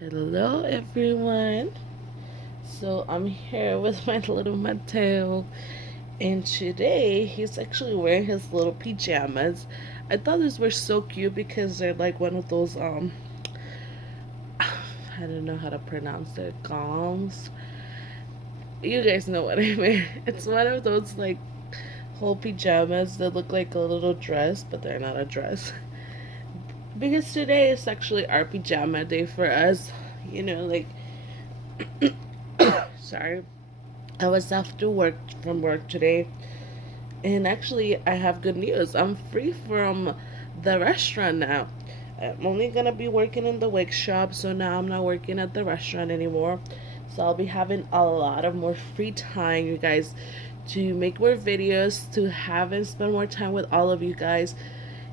Hello everyone. So I'm here with my little Mateo, and today he's actually wearing his little pajamas. I thought these were so cute because they're like one of those I don't know how to pronounce it, gongs. You guys know what I mean. It's one of those like whole pajamas that look like a little dress, but they're not a dress. Because today is actually our pajama day for us. You know, like sorry. I was after work from work today, and actually, I have good news. I'm free from the restaurant now. I'm only gonna be working in the wig shop, so now I'm not working at the restaurant anymore. So I'll be having a lot of more free time, you guys, to make more videos, to have and spend more time with all of you guys,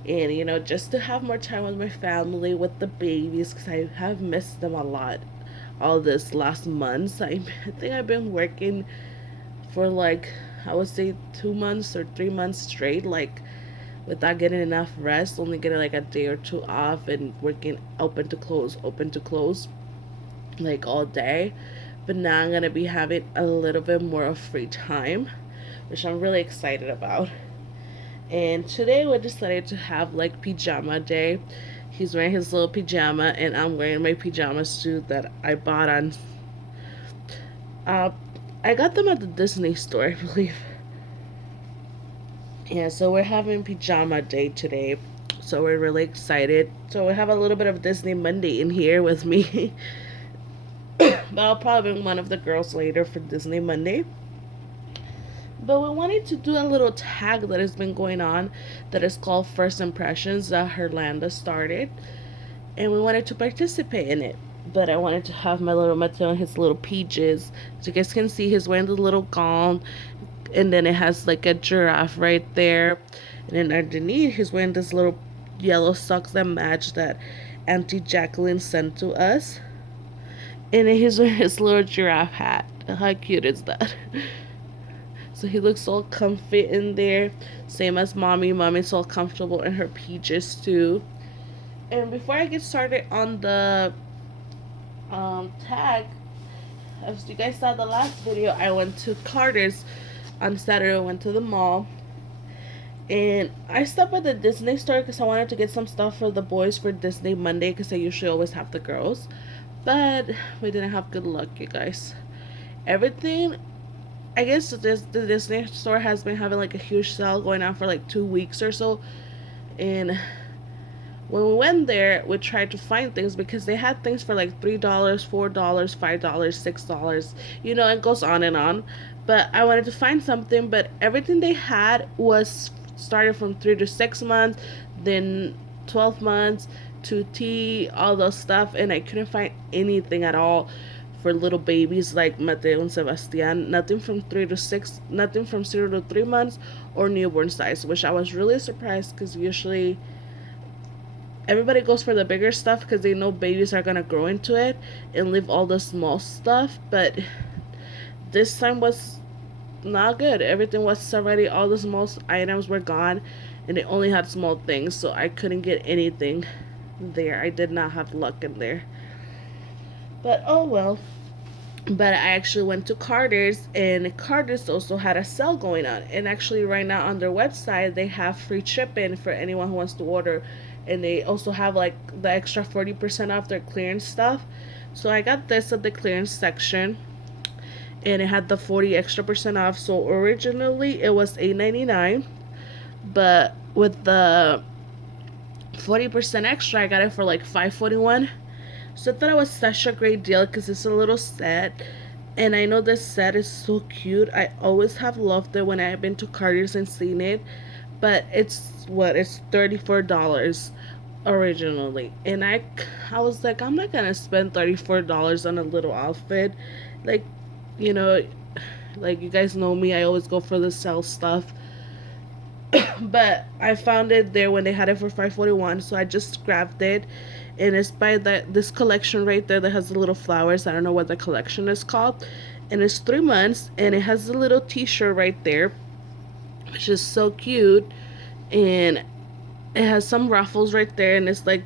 and just to have more time with my family, with the babies, because I have missed them a lot all this last month. I think I've been working for like, I would say 2 months or 3 months straight, like without getting enough rest, only getting like a day or two off and working open to close, like all day. But now I'm gonna be having a little bit more of free time, which I'm really excited about. And today we decided to have like pajama day. He's wearing his little pajama, and I'm wearing my pajamas too that I bought on. Uh, I got them at the Disney store, I believe. Yeah, so we're having pajama day today. So we're really excited. So we have a little bit of Disney Monday in here with me. But I'll probably bring one of the girls later for Disney Monday. But we wanted to do a little tag that has been going on that is called First Impressions that Horlanda started. And we wanted to participate in it. But I wanted to have my little Mateo and his little peaches. So you guys can see he's wearing the little gown, and then it has like a giraffe right there, and then underneath he's wearing this little yellow socks that match that Auntie Jacqueline sent to us, and then he's wearing his little giraffe hat. How cute is that? So he looks all comfy in there, same as mommy's all comfortable in her peaches too. And before I get started on the tag, as you guys saw the last video, I went to Carter's on Saturday. I went to the mall, and I stopped at the Disney store because I wanted to get some stuff for the boys for Disney Monday, because I usually always have the girls. But we didn't have good luck, you guys. Everything, I guess the Disney store has been having like a huge sale going on for like 2 weeks or so. And when we went there, we tried to find things because they had things for like $3, $4, $5, $6. It goes on and on. But I wanted to find something, but everything they had was started from 3 to 6 months, then 12 months, to T, all those stuff, and I couldn't find anything at all for little babies like Mateo and Sebastian. Nothing from 3 to 6, nothing from 0 to 3 months or newborn size, which I was really surprised because usually everybody goes for the bigger stuff because they know babies are gonna grow into it and leave all the small stuff. But this time was not good. Everything was already, all the small items were gone, and they only had small things, so I couldn't get anything there. I did not have luck in there. But oh well. But I actually went to Carter's, and Carter's also had a sale going on. And actually, right now on their website, they have free shipping for anyone who wants to order. And they also have like the extra 40% off their clearance stuff. So I got this at the clearance section, and it had the 40 extra percent off. So originally it was $8.99, but with the 40% extra, I got it for like $5.41. So I thought it was such a great deal because it's a little set. And I know this set is so cute. I always have loved it when I've been to Carter's and seen it. But it's $34 originally. And I was like, I'm not gonna spend $34 on a little outfit. Like, you know, like you guys know me, I always go for the sale stuff. But I found it there when they had it for $5.41, so I just grabbed it. And it's by this collection right there that has the little flowers. I don't know what the collection is called. And it's 3 months, and it has a little t-shirt right there, which is so cute. And it has some ruffles right there, and it's like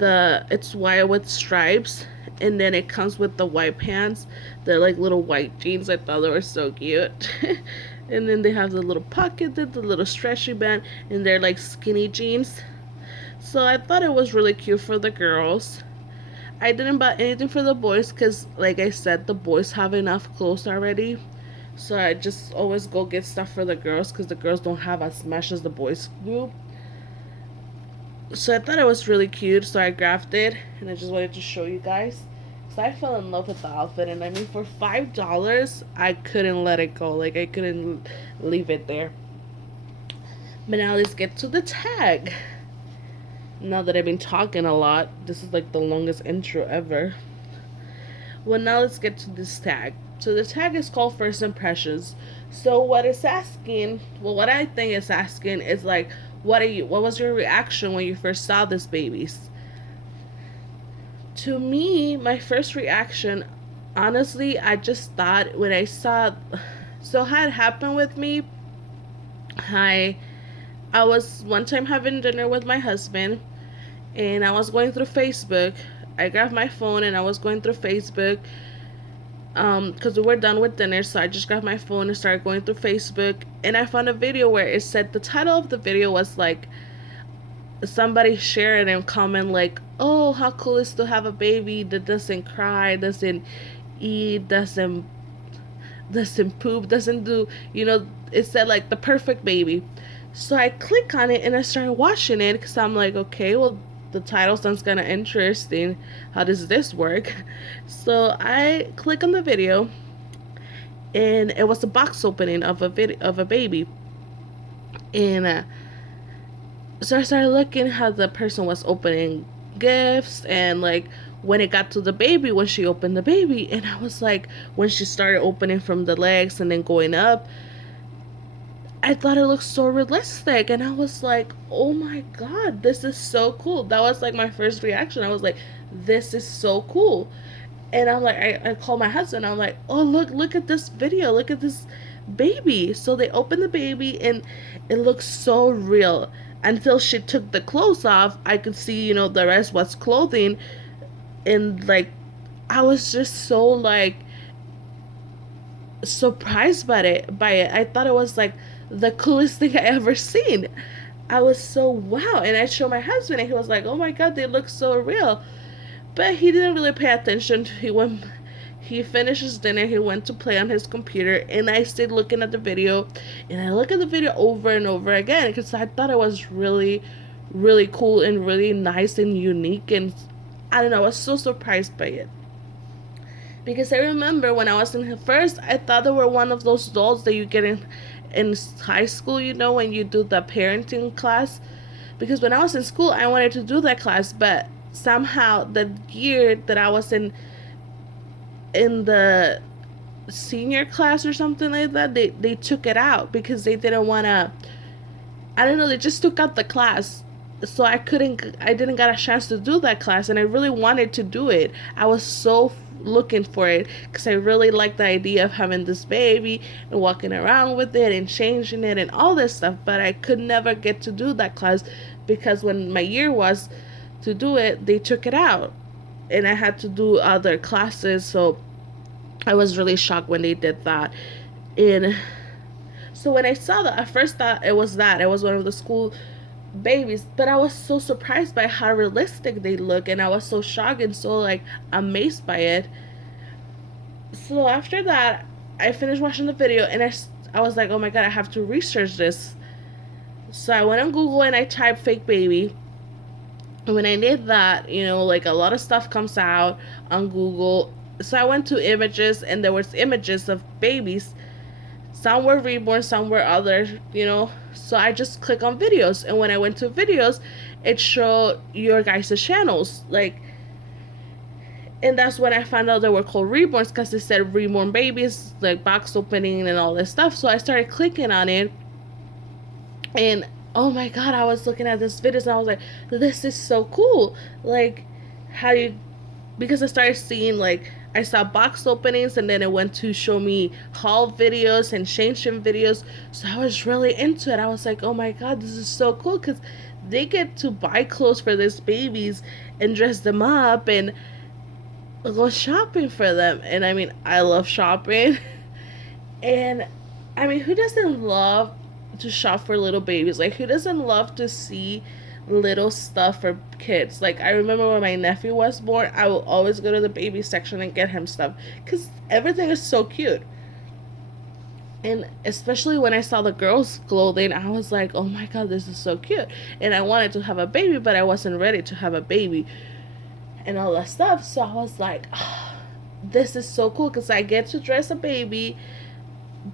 it's white with stripes, and then it comes with the white pants. They're like little white jeans. I thought they were so cute. And then they have the little pocket, the little stretchy band, and they're like skinny jeans. So I thought it was really cute for the girls. I didn't buy anything for the boys because, like I said, the boys have enough clothes already. So I just always go get stuff for the girls because the girls don't have as much as the boys do. So I thought it was really cute, so I grabbed it and I just wanted to show you guys. So I fell in love with the outfit, and I mean, for $5, I couldn't let it go. Like, I couldn't leave it there. But now let's get to the tag. Now that I've been talking a lot, this is like the longest intro ever. Well, now let's get to this tag. So the tag is called First Impressions. So what it's asking, well, what I think it's asking is like, what was your reaction when you first saw this babies? To me, my first reaction, honestly, I just thought when I saw, so had happened with me, I was one time having dinner with my husband, and I was going through Facebook. I grabbed my phone and I was going through Facebook, because we were done with dinner, so I just grabbed my phone and started going through Facebook, and I found a video where it said, the title of the video was like, somebody shared and comment like, oh, how cool is to have a baby that doesn't cry, doesn't eat, doesn't poop, doesn't do, it said like the perfect baby. So I click on it and I started watching it because I'm like, okay, well, the title sounds kind of interesting. How does this work? So I click on the video, and it was a box opening of a baby, and so I started looking how the person was opening gifts, and like when it got to the baby, when she opened the baby, and I was like, when she started opening from the legs and then going up, I thought it looked so realistic, and I was like, oh my god, this is so cool. That was like my first reaction. I was like, this is so cool. And I'm like, I called my husband. I'm like, oh, look at this video. Look at this baby. So they opened the baby, and it looks so real. Until she took the clothes off, I could see, the rest was clothing. And like, I was just so like surprised by it. I thought it was like the coolest thing I ever seen. I was so wow. And I showed my husband, and he was like, oh my god, they look so real. But he didn't really pay attention. He finished his dinner, he went to play on his computer, and I stayed looking at the video, and I looked at the video over and over again because I thought it was really, really cool and really nice and unique, and I don't know, I was so surprised by it. Because I remember when I was in first, I thought they were one of those dolls that you get in high school, when you do the parenting class. Because when I was in school, I wanted to do that class, but somehow the year that I was in the senior class or something like that, they took it out because they didn't want to, I don't know, they just took out the class. So I didn't get a chance to do that class, and I really wanted to do it. I was so looking for it because I really liked the idea of having this baby and walking around with it and changing it and all this stuff, but I could never get to do that class because when my year was to do it, they took it out, and I had to do other classes. So I was really shocked when they did that. And so when I saw that, I first thought it was one of the school babies, but I was so surprised by how realistic they look, and I was so shocked and so like amazed by it. So after that, I finished watching the video, and I was like, oh my god, I have to research this. So I went on Google and I typed fake baby. And when I did that, like a lot of stuff comes out on Google. So I went to images, and there was images of babies. Some were reborn, some were other, So I just click on videos, and when I went to videos, it showed your guys' channels, like, and that's when I found out they were called reborns because it said reborn babies, like box opening and all this stuff. So I started clicking on it, and oh my god, I was looking at this videos, and I was like, this is so cool. Like, because I started seeing, like, I saw box openings, and then it went to show me haul videos and changing videos. So I was really into it. I was like, oh my god, this is so cool because they get to buy clothes for these babies and dress them up, and go shopping for them. And I mean, I love shopping. And I mean, who doesn't love to shop for little babies? Like, who doesn't love to see little stuff for kids? Like, I remember when my nephew was born, I would always go to the baby section and get him stuff because everything is so cute. And especially when I saw the girls' clothing, I was like, oh my god, this is so cute. And I wanted to have a baby, but I wasn't ready to have a baby and all that stuff. So I was like, oh, this is so cool because I get to dress a baby,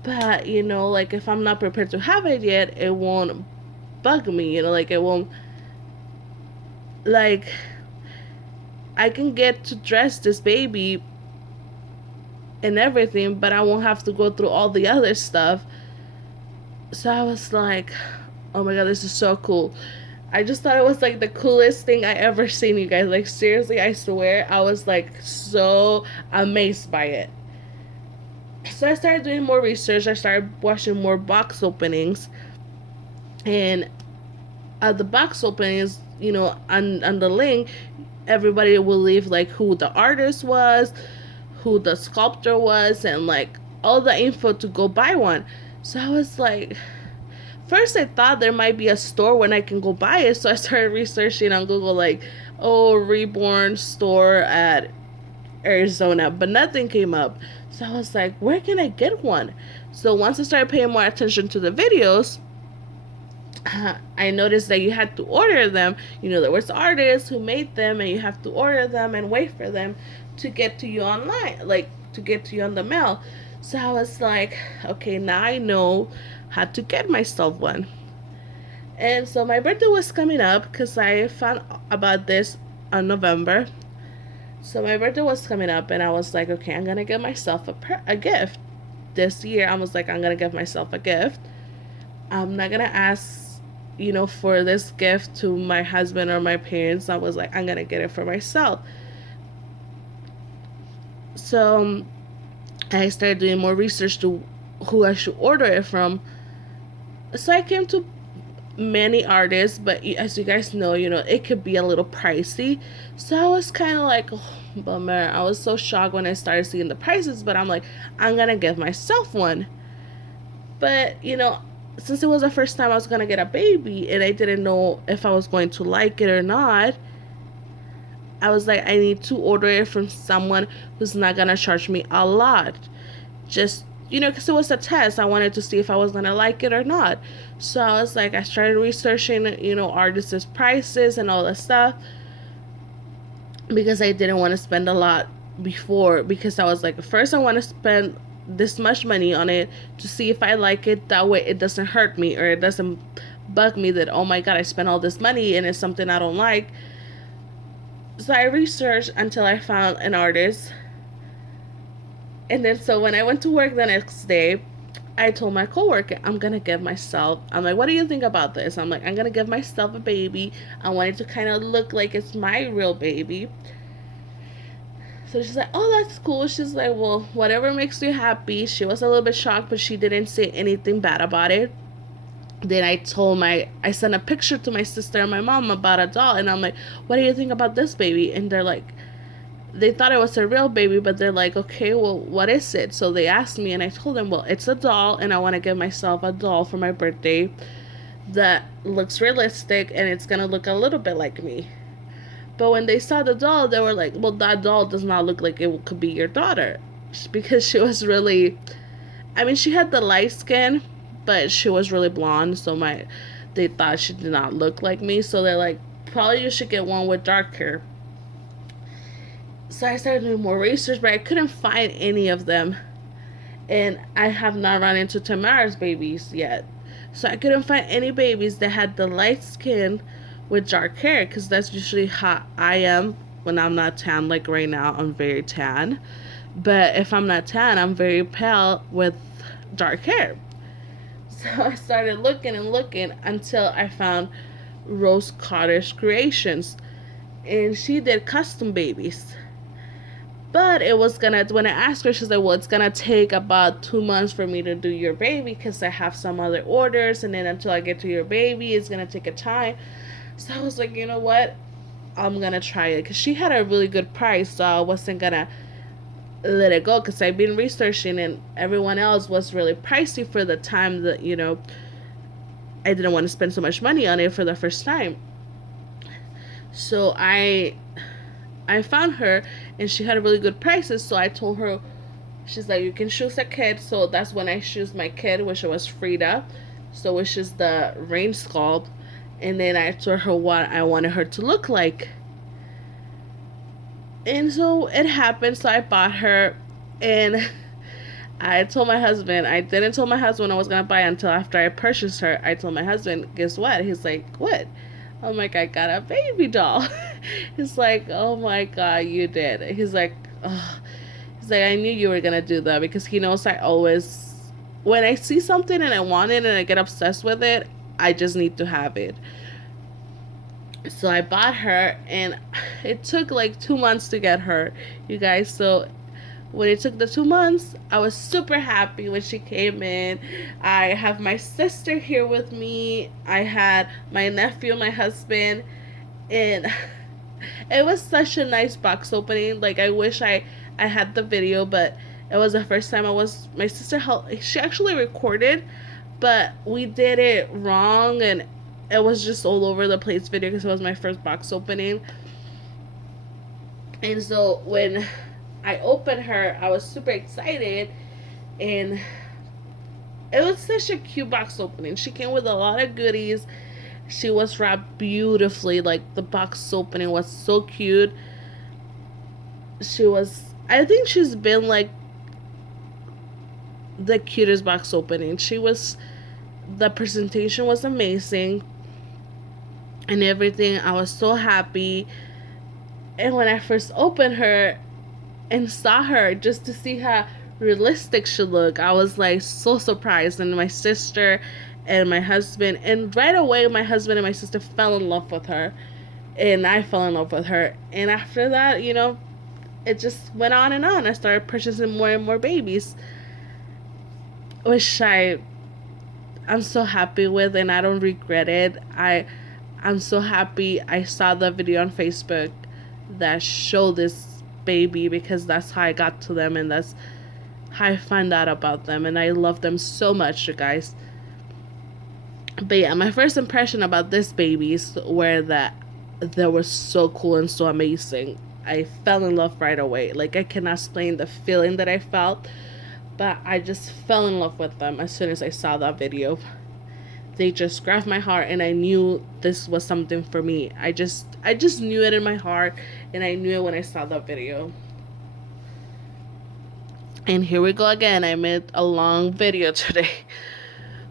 but you know, like if I'm not prepared to have it yet, it won't bug me, you know, like it won't, like, I can get to dress this baby and everything, but I won't have to go through all the other stuff. So I was like, oh my god, this is so cool. I just thought it was like the coolest thing I ever seen, you guys. Like, seriously, I swear, I was like so amazed by it. So I started doing more research. I started watching more box openings. And at the box openings, you know, on the link, everybody will leave like who the artist was, who the sculptor was, and like all the info to go buy one. So I was like, first I thought there might be a store when I can go buy it. So I started researching on Google, like, oh, reborn store at Arizona, but nothing came up. So I was like, where can I get one? So once I started paying more attention to the videos, I noticed that you had to order them. You know, there was artists who made them, and you have to order them and wait for them to get to you online, like to get to you on the mail. So I was like, okay, now I know how to get myself one. And so my birthday was coming up because I found about this on November. So my birthday was coming up, and I was like, okay, I'm gonna get myself a gift this year. I was like, I'm gonna give myself a gift. I'm not gonna ask, you know, for this gift to my husband or my parents. I was like, I'm gonna get it for myself. So I started doing more research to who I should order it from. So I came to many artists, but as you guys know, you know, it could be a little pricey. So I was kind of like, oh, bummer. I was so shocked when I started seeing the prices, but I'm like, I'm gonna give myself one. But, you know, since it was the first time I was gonna get a baby and I didn't know if I was going to like it or not, I was like, I need to order it from someone who's not gonna charge me a lot. Just, you know, because it was a test. I wanted to see if I was gonna like it or not. So I was like, I started researching, you know, artists' prices and all that stuff, because I didn't want to spend a lot before, because I was like, first I want to spend this much money on it to see if I like it. That way it doesn't hurt me, or it doesn't bug me that, oh my god, I spent all this money and it's something I don't like. So I researched until I found an artist. And then so when I went to work the next day, I told my coworker, I'm gonna give myself, I'm like, what do you think about this? I'm like, I'm gonna give myself a baby. I want it to kind of look like it's my real baby. So she's like, oh, that's cool. She's like, well, whatever makes you happy. She was a little bit shocked, but she didn't say anything bad about it. Then I sent a picture to my sister and my mom about a doll, and I'm like, what do you think about this baby? And they're like, they thought it was a real baby, but they're like, okay, well, what is it? So they asked me, and I told them, well, it's a doll, and I want to give myself a doll for my birthday that looks realistic, and it's gonna look a little bit like me. But when they saw the doll, they were like, well, that doll does not look like it could be your daughter, because she was really, I mean, she had the light skin, but she was really blonde, so they thought she did not look like me. So they're like, probably you should get one with dark hair. So I started doing more research, but I couldn't find any of them. And I have not run into Tamara's babies yet. So I couldn't find any babies that had the light skin with dark hair, because that's usually how I am when I'm not tan. Like right now, I'm very tan. But if I'm not tan, I'm very pale with dark hair. So I started looking and looking until I found Rose Cottage Creations. And she did custom babies. But it was gonna, when I asked her, she's like, well, it's gonna take about 2 months for me to do your baby, because I have some other orders, and then until I get to your baby, it's gonna take a time. So I was like, you know what? I'm gonna try it, because she had a really good price, so I wasn't gonna let it go, because I've been researching and everyone else was really pricey for the time that, you know, I didn't want to spend so much money on it for the first time. So I found her and she had really good prices, so I told her, she's like, you can choose a kid. So that's when I chose my kid, which was Frida, so which is the rain sculpt. And then I told her what I wanted her to look like. And so it happened, so I bought her. And I told my husband, I didn't tell my husband I was gonna buy it until after I purchased her. I told my husband, guess what? He's like, what? I'm like, I got a baby doll. He's like, oh my god, you did. He's like, oh. He's like, I knew you were gonna do that, because he knows I always, when I see something and I want it and I get obsessed with it, I just need to have it. So I bought her, and it took like 2 months to get her, you guys. So when it took the 2 months, I was super happy when she came in. I have my sister here with me. I had my nephew, my husband, and it was such a nice box opening. Like, I wish I had the video, but it was the first time my sister helped. She actually recorded, but we did it wrong, and it was just all over the place video, because it was my first box opening. And so when I opened her, I was super excited, and it was such a cute box opening. She came with a lot of goodies. She was wrapped beautifully. Like, the box opening was so cute. I think she's been like the cutest box opening. The presentation was amazing and everything. I was so happy. And when I first opened her and saw her, just to see how realistic she looked, I was like so surprised. And my sister and my husband, and right away my husband and my sister fell in love with her, and I fell in love with her. And after that, you know, it just went on and on. I started purchasing more and more babies, which I'm so happy with, and I don't regret it. I'm so happy I saw the video on Facebook that showed this baby, because that's how I got to them, and that's how I found out about them, and I love them so much, you guys. But yeah, my first impression about this babies were that they were so cool and so amazing. I fell in love right away. Like, I cannot explain the feeling that I felt, but I just fell in love with them as soon as I saw that video. They just grabbed my heart, and I knew this was something for me. I just knew it in my heart, and I knew it when I saw that video. And here we go again. I made a long video today.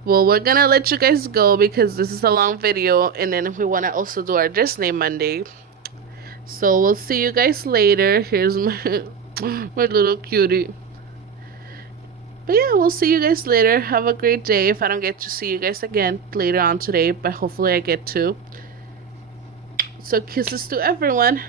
Well, we're gonna let you guys go, because this is a long video, and then we want to also do our Disney Monday. So we'll see you guys later. Here's my little cutie. But yeah, we'll see you guys later. Have a great day. If I don't get to see you guys again later on today, but hopefully I get to. So kisses to everyone.